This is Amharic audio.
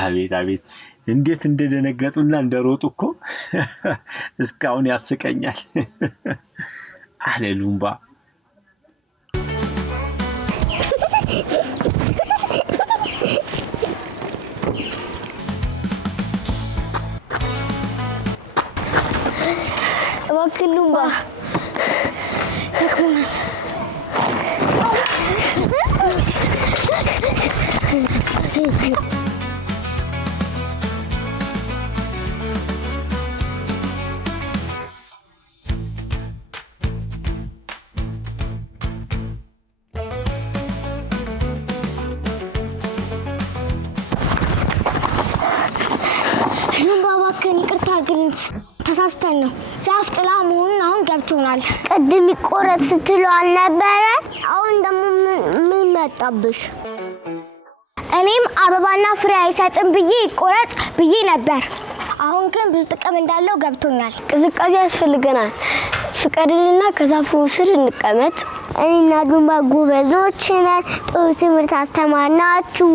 አቤት አቤት እንዴት እንደደነገጡና እንደሮጡ እኮ እስካሁን ያስቀኛል። አለሉምባ ወክሉምባ ተሳስተን ነው ዛፍ ጥላ መሆኑን አሁን ገብቶናል። ቅድም ይቆረጥ ስትሉ አልነበረ? አሁን ደግሞ ምን መጣብሽ? እኔም አበባና ፍሬ አይሰጥም ብዬ ይቆረጥ ብዬ ነበር። አሁን ግን ብዙ ጥቅም እንዳለው ገብቶኛል። ቅዝቃዜ ያስፈልገናል። ፍቀድልና ከዛፉ ስር እንቀመጥ። እኔና ዱምባ ጎበዞች ነን። ጥሩ ትምህርት አስተማርናችሁ።